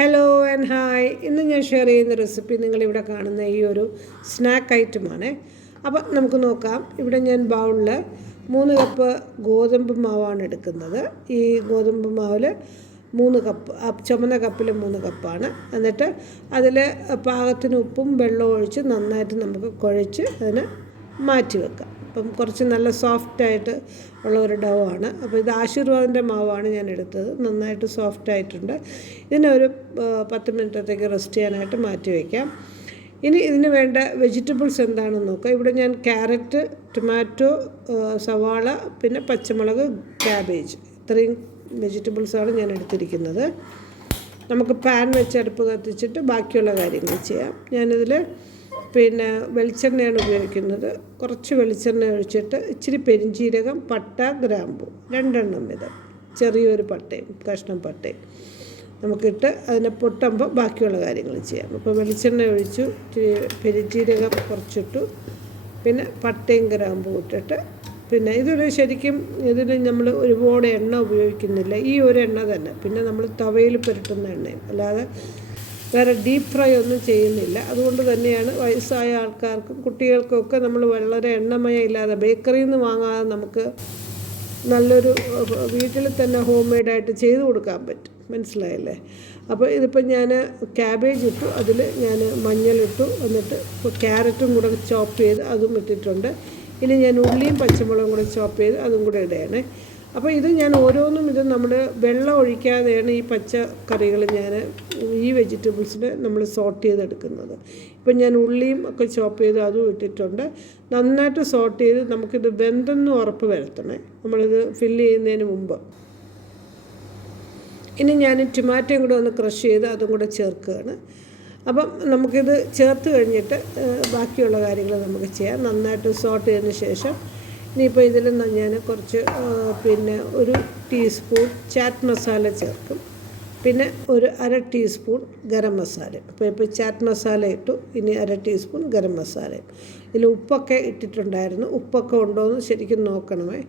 Hello and hi. ഇന്ന് ഞാൻ share ചെയ്യുന്ന റെസിപ്പി നിങ്ങളിവിടെ കാണുന്ന ഈ ഒരു സ്നാക്ക് ഐറ്റമാണ്. അപ്പം നമുക്ക് നോക്കാം. ഇവിടെ ഞാൻ ബൗളിൽ 3 കപ്പ് ഗോതമ്പ് മാവാണ് എടുക്കുന്നത്. ഈ ഗോതമ്പ് മാവിൽ 3 കപ്പ്, ചുമന്ന കപ്പിൽ 3 കപ്പാണ്. എന്നിട്ട് അതിൽ പാകത്തിന് ഉപ്പും വെള്ളവും ഒഴിച്ച് നന്നായിട്ട് നമുക്ക് കുഴച്ച് അതിനെ മാറ്റി വെക്കാം. അപ്പം കുറച്ച് നല്ല സോഫ്റ്റായിട്ട് ഉള്ള ഒരു ഡൗ ആണ്. അപ്പോൾ ഇത് ആശീർവാദിൻ്റെ മാവാണ് ഞാൻ എടുത്തത്. നന്നായിട്ട് സോഫ്റ്റായിട്ടുണ്ട്. ഇതിനൊരു 10 മിനിറ്റത്തേക്ക് റെസ്റ്റ് ചെയ്യാനായിട്ട് മാറ്റി വയ്ക്കാം. ഇനി ഇതിന് വേണ്ട വെജിറ്റബിൾസ് എന്താണെന്ന് നോക്കാം. ഇവിടെ ഞാൻ ക്യാരറ്റ്, ടൊമാറ്റോ, സവാള, പിന്നെ പച്ചമുളക്, ക്യാബേജ്, ഇത്രയും വെജിറ്റബിൾസാണ് ഞാൻ എടുത്തിരിക്കുന്നത്. നമുക്ക് പാൻ വെച്ച് അടുപ്പ് കത്തിച്ചിട്ട് ബാക്കിയുള്ള കാര്യങ്ങൾ ചെയ്യാം. ഞാനിതിൽ വെളിച്ചെണ്ണയാണ് ഉപയോഗിക്കുന്നത്. കുറച്ച് വെളിച്ചെണ്ണ ഒഴിച്ചിട്ട് ഇച്ചിരി പെരിഞ്ചീരകം, പട്ട, ഗ്രാമ്പു 2 എണ്ണം വീതം, ചെറിയൊരു പട്ടയും കഷ്ണം പട്ടയും നമുക്കിട്ട് അതിനെ പൊട്ടുമ്പോൾ ബാക്കിയുള്ള കാര്യങ്ങൾ ചെയ്യാം. അപ്പോൾ വെളിച്ചെണ്ണ ഒഴിച്ചു, ഇച്ചിരി പെരിഞ്ചീരകം കുറച്ചിട്ടു, പിന്നെ പട്ടയും ഗ്രാമ്പും ഇട്ടിട്ട്, പിന്നെ ഇതിന് നമ്മൾ ഒരുപാട് എണ്ണ ഉപയോഗിക്കുന്നില്ല, ഈ ഒരു എണ്ണ തന്നെ. പിന്നെ നമ്മൾ തവയിൽ പുരട്ടുന്ന എണ്ണയും, അല്ലാതെ വേറെ ഡീപ്പ് ഫ്രൈ ഒന്നും ചെയ്യുന്നില്ല. അതുകൊണ്ട് തന്നെയാണ് വയസ്സായ ആൾക്കാർക്കും കുട്ടികൾക്കൊക്കെ നമ്മൾ വളരെ എണ്ണമയം ഇല്ലാതെ ബേക്കറിയിൽ നിന്ന് വാങ്ങാതെ നമുക്ക് നല്ലൊരു വീട്ടിൽ തന്നെ ഹോം മെയ്ഡായിട്ട് ചെയ്ത് കൊടുക്കാൻ പറ്റും. മനസ്സിലായല്ലേ? അപ്പോൾ ഇതിപ്പോൾ ഞാൻ ക്യാബേജ് ഇട്ടു, അതിൽ ഞാൻ മഞ്ഞളിട്ടു, എന്നിട്ട് ക്യാരറ്റും കൂടെ ചോപ്പ് ചെയ്ത് അതും ഇട്ടിട്ടുണ്ട്. ഇനി ഞാൻ ഉള്ളിയും പച്ചമുളകും കൂടെ ചോപ്പ് ചെയ്ത് അതും കൂടെ ഇടുകയാണ്. അപ്പോൾ ഇത് ഞാൻ ഓരോന്നും നമ്മൾ വെള്ളം ഒഴിക്കാതെയാണ് ഈ പച്ചക്കറികൾ ഈ വെജിറ്റബിൾസിന് നമ്മൾ സോട്ട് ചെയ്തെടുക്കുന്നത്. ഇപ്പം ഞാൻ ഉള്ളിയും ഒക്കെ ചോപ്പ് ചെയ്ത് അതും ഇട്ടിട്ടുണ്ട്. നന്നായിട്ട് സോട്ട് ചെയ്ത് നമുക്കിത് വെന്തെന്ന് ഉറപ്പ് വരുത്തണേ, നമ്മളിത് ഫില്ല് ചെയ്യുന്നതിന് മുമ്പ്. ഇനി ഞാൻ ടൊമാറ്റോയും കൂടെ ഒന്ന് ക്രഷ് ചെയ്ത് അതും കൂടെ ചേർക്കുകയാണ്. അപ്പം നമുക്കിത് ചേർത്ത് കഴിഞ്ഞിട്ട് ബാക്കിയുള്ള കാര്യങ്ങൾ നമുക്ക് ചെയ്യാം. നന്നായിട്ട് സോട്ട് ചെയ്തതിന് ശേഷം ഇനിയിപ്പോൾ ഇതിൽ ഞാൻ കുറച്ച് ഒരു ടീസ്പൂൺ ചാറ്റ് മസാല ചേർക്കും, പിന്നെ ഒരു 1/2 ടീസ്പൂൺ ഗരം മസാല. ഇപ്പോൾ ചാറ്റ് മസാല ഇട്ടു, ഇനി 1/2 ടീസ്പൂൺ ഗരം മസാലയും. ഇതിൽ ഉപ്പൊക്കെ ഇട്ടിട്ടുണ്ടായിരുന്നു. ഉപ്പൊക്കെ ഉണ്ടോ എന്ന് ശരിക്കും നോക്കണമേ.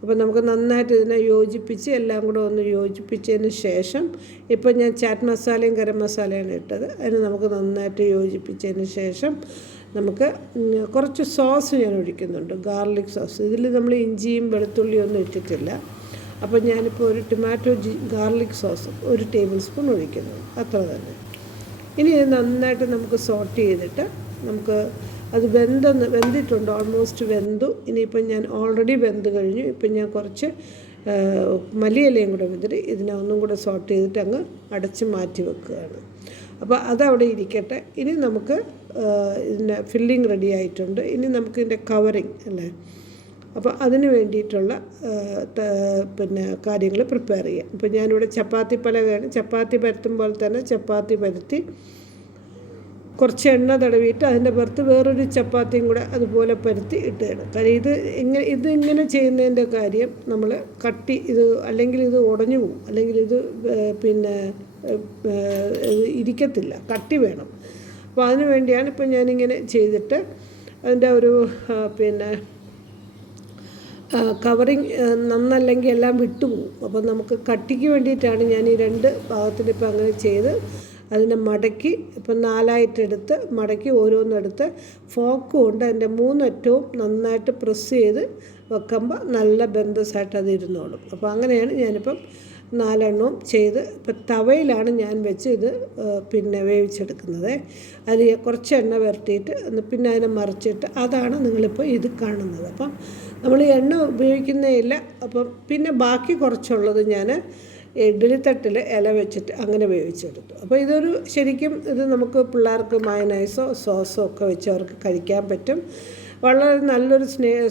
അപ്പോൾ നമുക്ക് നന്നായിട്ട് ഇതിനെ യോജിപ്പിച്ച് എല്ലാം കൂടെ ഒന്ന് യോജിപ്പിച്ചതിന് ശേഷം, ഇപ്പോൾ ഞാൻ ചാറ്റ് മസാലയും ഗരം മസാലയാണ് ഇട്ടത്, അതിന് നമുക്ക് നന്നായിട്ട് യോജിപ്പിച്ചതിന് ശേഷം നമുക്ക് കുറച്ച് സോസ് ഞാൻ ഒഴിക്കുന്നുണ്ട്, ഗാർലിക് സോസ്. ഇതിൽ നമ്മൾ ഇഞ്ചിയും വെളുത്തുള്ളിയും ഒന്നും ഇട്ടിട്ടില്ല. അപ്പോൾ ഞാനിപ്പോൾ ഒരു tomato garlic sauce 1 tablespoon ഒഴിക്കുന്നു, അത്ര തന്നെ. ഇനി ഇത് നന്നായിട്ട് നമുക്ക് സോട്ട് ചെയ്തിട്ട് നമുക്ക് അത് വെന്തിട്ടുണ്ട്, ഓൾമോസ്റ്റ് വെന്തു. ഇനിയിപ്പം ഞാൻ ഓൾറെഡി വെന്ത് കഴിഞ്ഞു. ഇപ്പം ഞാൻ കുറച്ച് മല്ലിയിലയും കൂടെ വിതറി ഇതിനെ ഒന്നും കൂടെ സോട്ട് ചെയ്തിട്ട് അങ്ങ് അടച്ച് മാറ്റി വെക്കുകയാണ്. അപ്പോൾ അതവിടെ ഇരിക്കട്ടെ. ഇനി നമുക്ക് ഇതിൻ്റെ ഫില്ലിങ് റെഡി ആയിട്ടുണ്ട്. ഇനി നമുക്ക് ഇതിൻ്റെ കവറിങ് അല്ലേ, അപ്പോൾ അതിന് വേണ്ടിയിട്ടുള്ള കാര്യങ്ങൾ പ്രിപ്പയർ ചെയ്യാം. ഇപ്പോൾ ഞാനിവിടെ ചപ്പാത്തി പലകയാണ്. ചപ്പാത്തി പരത്തും പോലെ തന്നെ ചപ്പാത്തി പരത്തി കുറച്ച് എണ്ണ തടവിയിട്ട് അതിൻ്റെ പുറത്ത് വേറൊരു ചപ്പാത്തിയും കൂടെ അതുപോലെ പരത്തി ഇട്ടുകയാണ്. കാര്യം ഇതിങ്ങനെ ചെയ്യുന്നതിൻ്റെ കാര്യം നമ്മൾ അല്ലെങ്കിൽ ഇത് ഉടഞ്ഞു പോകും, അല്ലെങ്കിൽ ഇത് ഇരിക്കത്തില്ല, കട്ടി വേണം. അപ്പോൾ അതിന് വേണ്ടിയാണ് ഇപ്പോൾ ഞാനിങ്ങനെ ചെയ്തിട്ട് അതിൻ്റെ ഒരു കവറിങ് നന്നല്ലെങ്കിൽ എല്ലാം വിട്ടുപോകും. അപ്പോൾ നമുക്ക് കട്ടിക്ക് വേണ്ടിയിട്ടാണ് ഞാൻ ഈ 2 ഭാഗത്തിൽ ഇപ്പോൾ അങ്ങനെ ചെയ്ത് അതിനെ മടക്കി ഇപ്പം 4ആയിട്ടെടുത്ത് മടക്കി ഓരോന്നെടുത്ത് ഫോക്ക് കൊണ്ട് അതിൻ്റെ 3 അറ്റവും നന്നായിട്ട് പ്രസ് ചെയ്ത് വെക്കുമ്പോൾ നല്ല ബന്ധസായിട്ട് അത് ഇരുന്നോളും. അപ്പോൾ അങ്ങനെയാണ് ഞാനിപ്പം 4 എണ്ണവും ചെയ്ത് ഇപ്പം തവയിലാണ് ഞാൻ വെച്ച് ഇത് വേവിച്ചെടുക്കുന്നത്. അതിൽ കുറച്ച് എണ്ണ പുരട്ടിയിട്ട് പിന്നെ അതിനെ മറിച്ചിട്ട് അതാണ് നിങ്ങളിപ്പോൾ ഇത് കാണുന്നത്. അപ്പം നമ്മൾ എണ്ണ ഉപയോഗിക്കുന്നേ ഇല്ല. അപ്പം പിന്നെ ബാക്കി കുറച്ചുള്ളത് ഞാൻ ഇഡ്ഡലിത്തട്ടിൽ ഇല വെച്ചിട്ട് അങ്ങനെ വേവിച്ചെടുത്തു. അപ്പോൾ ശരിക്കും ഇത് നമുക്ക് പിള്ളേർക്ക് മയനൈസോ സോസോ ഒക്കെ വെച്ച് അവർക്ക് കഴിക്കാൻ പറ്റും. വളരെ നല്ലൊരു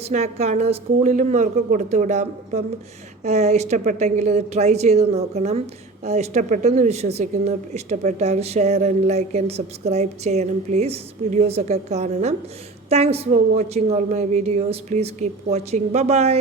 സ്നാക്കാണ്. സ്കൂളിലും അവർക്ക് കൊടുത്തു വിടാം. അപ്പം ഇഷ്ടപ്പെട്ടെങ്കിൽ ഇത് ട്രൈ ചെയ്ത് നോക്കണം. ഇഷ്ടപ്പെട്ടെന്ന് വിശ്വസിക്കുന്നു. ഇഷ്ടപ്പെട്ടാൽ share and like and subscribe ചെയ്യണം പ്ലീസ്. വീഡിയോസൊക്കെ കാണണം. Thanks for watching all my videos. Please keep watching. By.